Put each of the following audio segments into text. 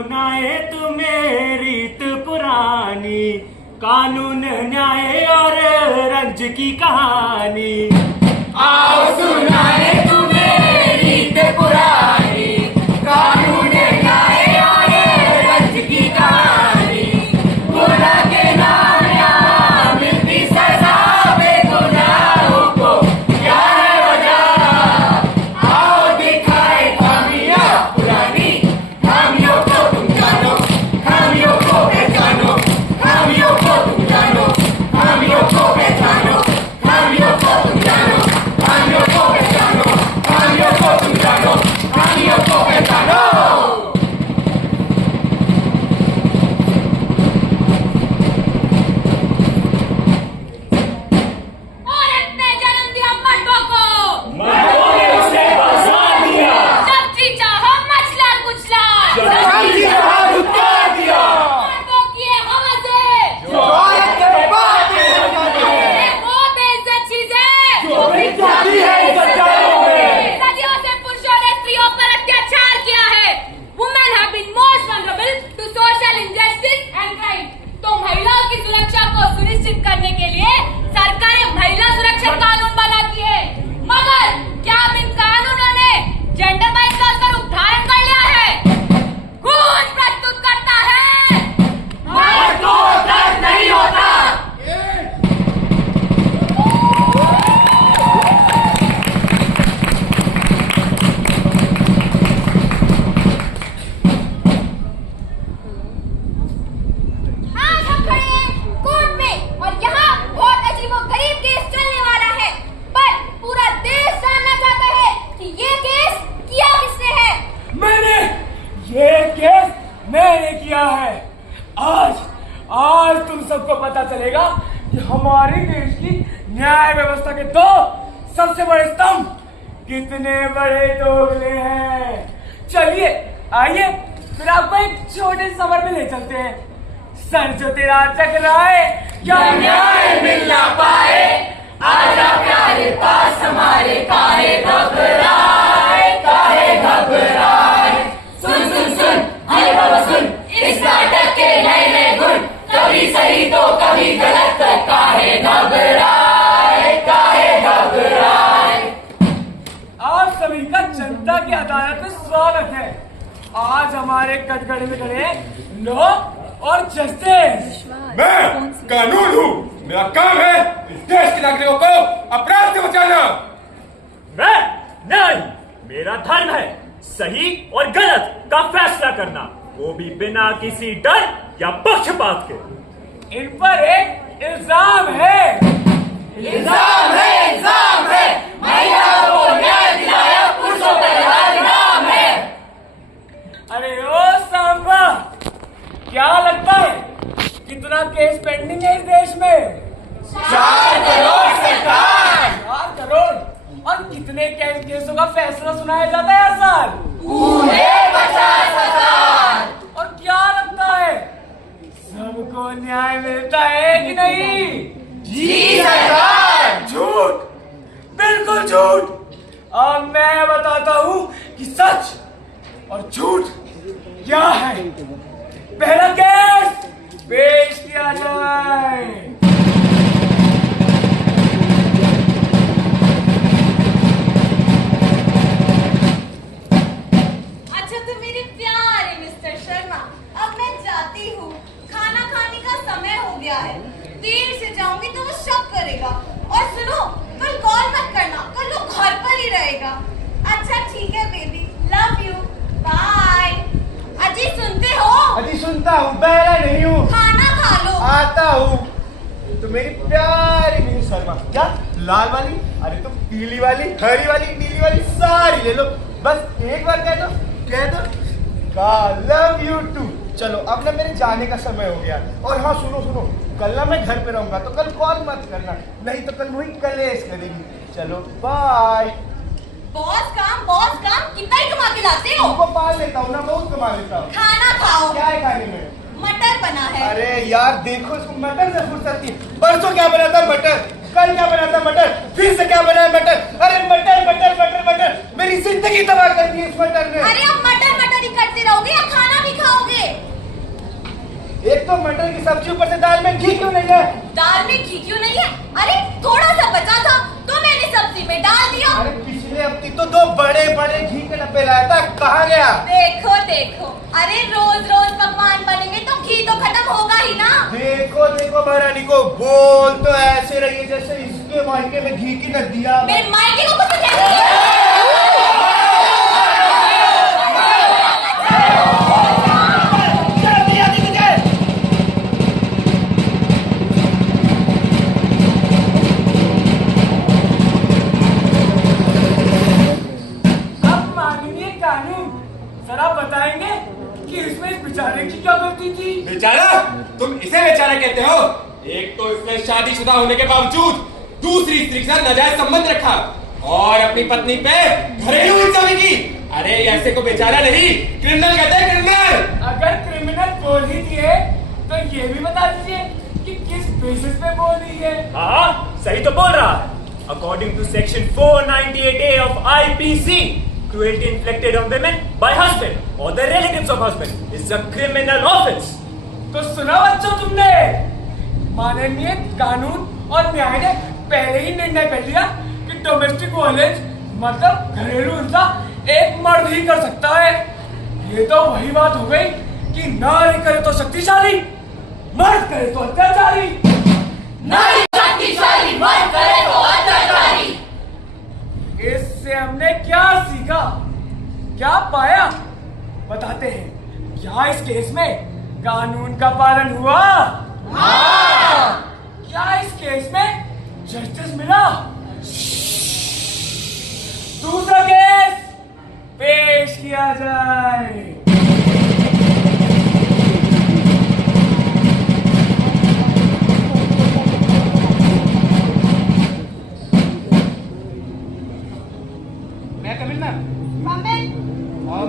सुनाए तुम्हें रीत पुरानी, कानून न्याय और रंज की कहानी। आओ सुनाए तुम्हें रीत पुरानी, कानून न्याय और रंज की कहानी। गुनाह के नाम यहाँ मिलती सजा, बेगुनाहों को क्या है वजह। आओ दिखाए खामियां पुरानी, खामियों को तुम जानो, खामियों को पहचानो, खामियों को तुम जानो, खामियों को पहचानो, खामियों को तुम जानो, खामियों को पहचानो, खामियों को तुम जानो, खामियों को पहचानो। औरत ने जन्म दिया मर्दों को, मर्दों ने उसे बाजार दिया, जब जी चाहा मचला कुचला, जल्दी जहां रुका दिया, मर्दों की ये हवसें, जो औरत के बाद ये वो बेइज्जत चीजें, जो बिक जाती है सच्चाइयों में। सदियों से पुरुषों ने स्त्रियों पर अत्याचार किया है। Women have been most vulnerable to social injustice and crime. तो महिलाओं की सुरक्षा को सुनिश्चित करने के लिए सरकारें महिला सुरक्षा कानून बनाती है। मगर क्या अब इन कानूनों ने जेंडर बाइस का स्वरूप धारण कर लिया है? खून प्रस्तुत करता है, मर्द को दर्द नहीं होता। आज हम खड़े हैं कोर्ट में और यहाँ बहुत अजीबोगरीब केस चलने वाला है। पर पूरा देश जानना चाहता है कि ये केस किया किसने है। मैंने ये केस मैंने किया है। आज तुम सबको पता चलेगा कि हमारे देश की न्याय व्यवस्था के दो सबसे बड़े स्तंभ कितने बड़े दोगले हैं। चलिए आइए फिर आपको एक छोटे से सफर में ले चलते हैं। सर जो तेरा टकराए क्या न्याय मिल ना पाए, आजा प्यारे पास हमारे, काहे घबराए, काहे घबराए। सुन सुन सुन अरे बाबा सुन, इस नाटक के नए नए गुण, कभी सही तो कभी गलत, काहे घबराए, काहे घबराए। आप सभी का जनता की अदालत में स्वागत है। आज हमारे कटघरे में खड़े हैं लॉ और जस्टिस। मैं कानून हूँ, मेरा काम है इस देश के नागरिकों को अपराध से बचाना। मैं नहीं, मेरा धर्म है सही और गलत का फैसला करना, वो भी बिना किसी डर या पक्षपात के। इन पर एक इल्जाम है। इल्जाम है, महिलाओं को न्याय दिलाया, पुरुषों पर रहा इनाम है। अरे ओ सांबा, क्या लगता है कितना केस पेंडिंग है इस देश में? 4 करोड़ सरकार, 4 करोड़। और कितने केसों का फैसला सुनाया जाता है हर साल? पूरे 50,000। और क्या लगता है सबको न्याय मिलता है कि नहीं? जी सरकार। झूठ, बिल्कुल झूठ। अब मैं बताता हूँ कि सच और झूठ क्या है। पहला केस पेश किया जाए। अच्छा तो मेरे प्यारे मिस्टर शर्मा, अब मैं जाती हूँ, खाना खाने का समय हो गया है। देर से जाऊंगी तो वो शक करेगा। और सुनो, कल कॉल मत करना, कल वो घर पर ही रहेगा। अच्छा ठीक है बेबी, लव यू, बाय। अजी सुनते हो? अजी सुनता हूँ, बहरा नहीं हूँ। खाना खा लो। आता हूँ। तो मेरी प्यारी मिनी शर्मा, क्या लाल वाली, अरे तो पीली वाली, हरी वाली, नीली वाली सारी ले लो। बस एक बार कह दो का लव यू टू। चलो अब ना मेरे जाने का समय हो गया। और हाँ सुनो, कल ना मैं घर पे रहूंगा तो कल कॉल मत करना, नहीं तो कल वही कलेश करेगी। चलो बाय। बॉस काम कितना ही कमा के लाते हो? तुमको पाल लेता हूँ ना, बहुत कमा लेता हूँ। खाना खाओ। क्या है खाने में? मटर बना है। अरे यार देखो, इसको मटर से फुर्सत थी। परसों क्या बना था? मटर। कल क्या बना था? मटर। फिर से क्या बना है? मटर। अरे मटर मटर मटर मटर, मेरी जिंदगी तबाह कर दी इस मटर ने। अरे अब मटर ही करते रहोगे या खाना भी खाओगे? तो मटर की सब्जी ऊपर से दाल में घी क्यों नहीं है? दाल में घी क्यों नहीं है? अरे थोड़ा सा बचा था तो मैंने सब्जी में डाल दिया। अरे पिछले हफ्ते तो 2 बड़े बड़े घी के डब्बे लाया था, कहाँ गया? देखो देखो, अरे रोज रोज पकवान बनेंगे तो घी तो खत्म होगा ही ना। देखो देखो महारानी को बोल तो ऐसे रही है जैसे इसके मायके में घी की नदियाँ। मेरे मायके को कुछ नहीं। बताएंगे कि इसमें इस बेचारे की क्या गलती थी? बेचारा? तुम इसे बेचारा कहते हो? एक तो इसने शादीशुदा होने के बावजूद दूसरी स्त्री के साथ नाजायज संबंध रखा और अपनी पत्नी पे घरेलू हिंसा की। अरे ऐसे को बेचारा नहीं, क्रिमिनल कहते हैं, क्रिमिनल। अगर क्रिमिनल बोल ही दिए तो ये भी बता दीजिए कि किस बेसिस पे बोल रही है। हाँ, सही तो बोल रहा है। According to section 498A of IPC, cruelty inflicted on women by husband or the relatives of husband is a criminal offense. तो सुना बच्चों तुमने, माननीय कानून और न्याय ने पहले ही निर्णय कर लिया कि डोमेस्टिक वायलेंस मतलब घरेलू हिंसा एक मर्द ही कर सकता है। ये तो वही बात हो गई कि नारी करे तो शक्तिशाली, मर्द करे तो अत्याचारी। नारी शक्तिशाली, मर्द करे तो अत्याचारी। इससे हमने क्या सीखा, क्या पाया, बताते हैं। क्या इस केस में कानून का पालन हुआ? हाँ। क्या इस केस में जस्टिस मिला? दूसरा केस पेश किया जाए।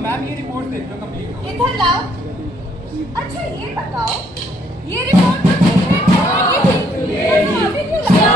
मैम ये रिपोर्ट देख लो, कंप्लीट। इधर लाओ। अच्छा ये बताओ, ये रिपोर्ट तो ठीक है, अभी क्यों बताओ?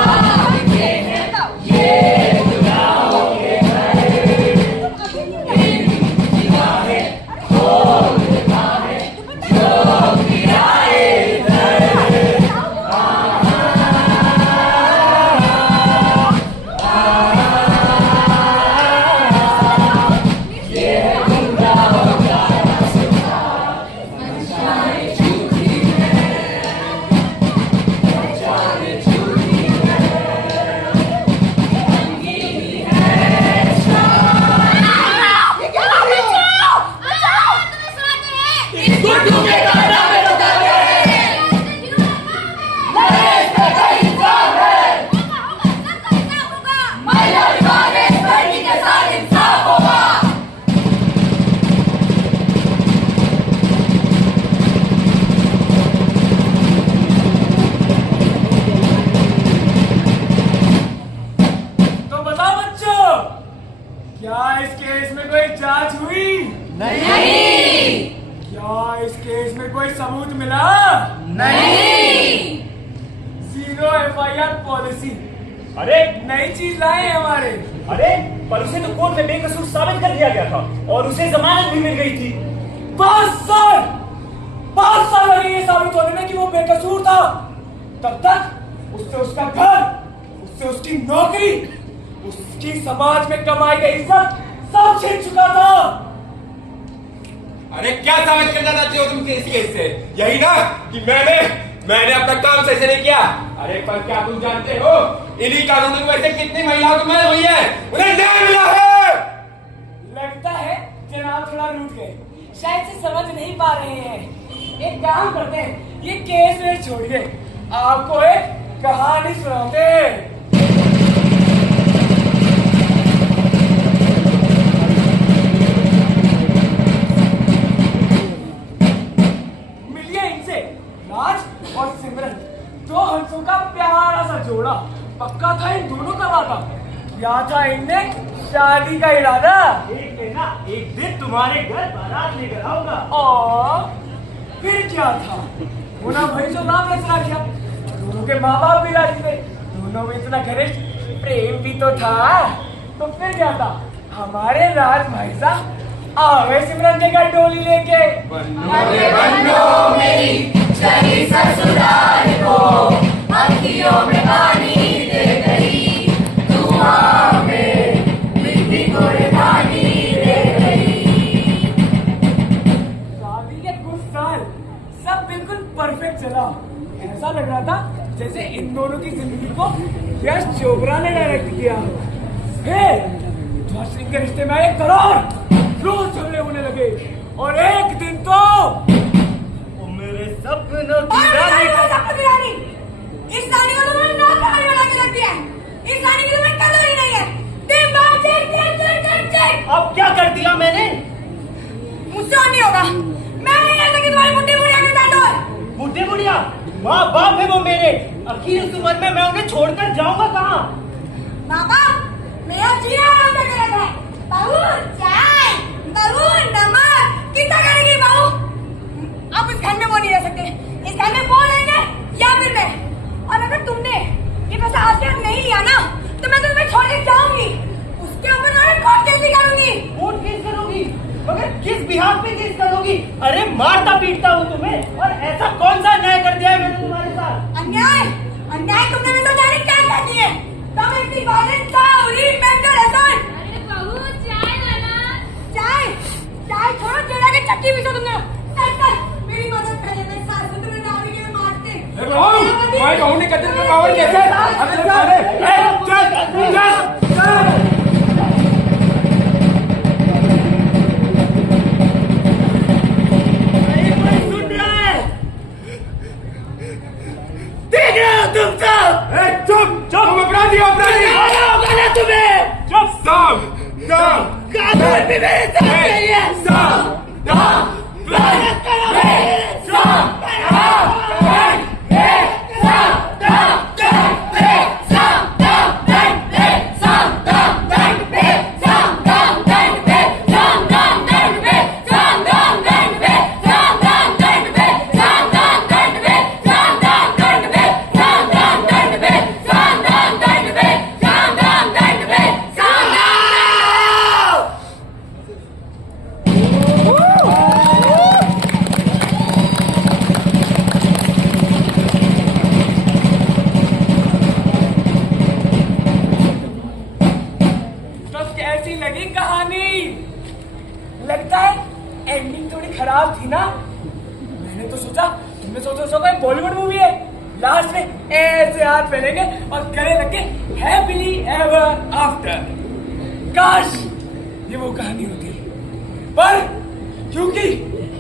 पॉलिसी। अरे नई चीज लाए हैं हमारे। अरे पर उसे तो कोर्ट में बेकसूर साबित कर दिया गया था और उसे जमानत भी मिल गई थी। 5 साल लगे ये साबित होने में कि वो बेकसूर था। तब तक उससे उसका घर, उससे उसकी नौकरी, उसकी समाज में कमाई गई इज्जत सब छिन चुका था। अरे क्या साबित करना चाहते हो तुम इस केस से? यही ना कि मैंने अपना काम सही से नहीं किया। अरे पर क्या तुम जानते हो इन्हीं कानूनों की वजह से कितनी महिलाओं की मौत हुई है, उन्हें न्याय मिला है। लगता है जनाब थोड़ा रूठ गए, शायद से समझ नहीं पा रहे हैं। एक काम करते हैं, ये केस में छोड़िए, आपको एक कहानी सुनाते हैं। राज और सिमरन, 2 हंसों का प्यारा सा जोड़ा। पक्का था इन दोनों का वादा, क्या था इनने शादी का इरादा। एक दिन तुम्हारे घर बारात लेकर आऊंगा। और फिर क्या था, मुन्ना भाई जो नाम रचना किया, दोनों के माँ बाप भी राजी थे, दोनों में इतना घनिष्ठ प्रेम भी तो था। तो फिर क्या था, हमारे राज भाई साहब आवे सिमरन के घर डोली लेके। बन्नो मेरी सब बिल्कुल परफेक्ट चला। ऐसा लग रहा था जैसे इन दोनों की जिंदगी को यश चोपड़ा ने डायरेक्ट किया। फिर ध्वज सिंह के रिश्ते में 1 करोड़ रोज झगड़े होने लगे और एक दिन तो वो मेरे सपनों की रानी। इस रानी को तो मैंने नौकर कहानी बना के रख दिया है। इस रानी की तो मैं कदर ही नहीं है। दिन भर चेक। अब क्या कर दिया मैंने? मुझसे और नहीं होगा। मैं नहीं कर सकती तुम्हारी बुढ़ी बुढ़िया के साथ और। बुढ़े बुढ़िया माँ बाप है वो मेरे। आखिर इस उम्र में मैं उन्हें छोड़कर जाऊंगा कहाँ? बाबा मेरा जीना आराम करके रखा है। बहू चाय, बहू नमक, कितना करेगी बहू? आप इस घर में वो नहीं रह सकते। इस घर में वो रहेंगे या फिर मैं। और अगर तुमने ये पैसा आज के नहीं लिया ना तो मैं तुम्हें छोड़ के जाऊंगी। उसके ऊपर मैं कोर्ट केस करूंगी। कोर्ट केस करोगी? मगर किस बिहार पे केस करोगी? अरे मारता पीटता हूँ तुम्हें। और ऐसा कौन सा अन्याय कर दिया है मैंने तुम्हारे साथ? अन्याय तुमने मेरे साथ डायरेक्ट क्या कर दी है? Domestic violence, sorry, mental assault. अरे बहू चाय लाना। चाय छोड़ो, चेहरा के चक्की पीछे तुमने। मेरी मदद करे। मैं सासू तुम्हें डाली के मारते। मैं कहूँगी कदर में पावर कैसे? चुप अपराधी तुम्हें चुप कानून भी मेरे साथ नहीं है। लगता है एंडिंग थोड़ी खराब थी ना। मैंने तो सोचा तुमने सोचा कोई बॉलीवुड मूवी है। लास्ट में ऐसे हाथ फैलेंगे और गले लगे हैप्पीली एवर आफ्टर। काश ये वो कहानी होती, पर क्योंकि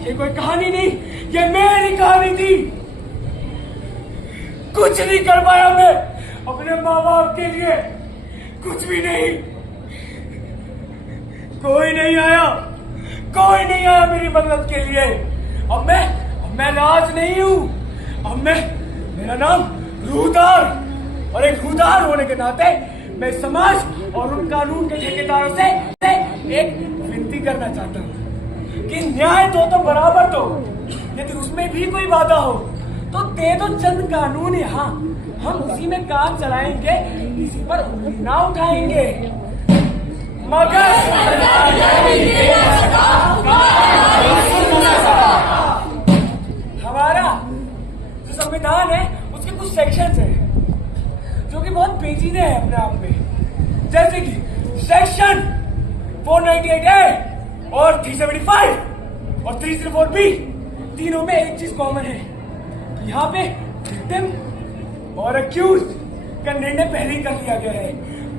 ये कोई कहानी नहीं, ये मेरी कहानी थी। कुछ नहीं कर पाया मैं अपने माँ बाप के लिए, कुछ भी नहीं। कोई नहीं आया मेरी मदद के लिए। अब मैं राज नहीं हूँ। अब मेरा नाम रूहदार, और एक रूहदार होने के नाते मैं समाज और उन कानून के ठेकेदारों से एक विनती करना चाहता हूँ कि न्याय तो बराबर दो। यदि उसमें भी कोई बाधा हो तो दे दो चंद कानून यहाँ, हम उसी में काम चलाएंगे, इसी पर उंगली ना उठाएंगे। मगर हमारा जो संविधान है उसके कुछ सेक्शंस हैं जो कि बहुत पेचीदे हैं अपने आप में, जैसे कि सेक्शन 498A और 375 और 304B। तीनों में एक चीज कॉमन है, यहाँ पे विक्टिम और अक्यूज का निर्णय पहले ही कर लिया गया है।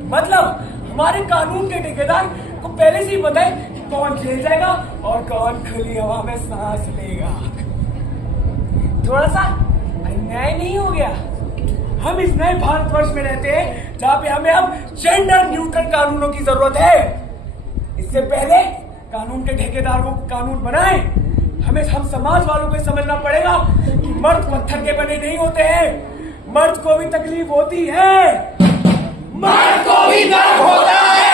मतलब हमारे कानून के ठेकेदार को पहले से ही पता है कि कौन जेल जाएगा और कौन खुली हवा में सांस लेगा। थोड़ा सा अन्याय नहीं हो गया? हम इस नए भारतवर्ष में रहते हैं जहाँ पे हमें अब जेंडर न्यूट्रल कानूनों की जरूरत है। इससे पहले कानून के ठेकेदार को कानून बनाए, हम समाज वालों को समझना पड़ेगा कि मर्द पत्थर के बने नहीं होते हैं, मर्द को भी तकलीफ होती है, मर्द को भी दर्द होता है।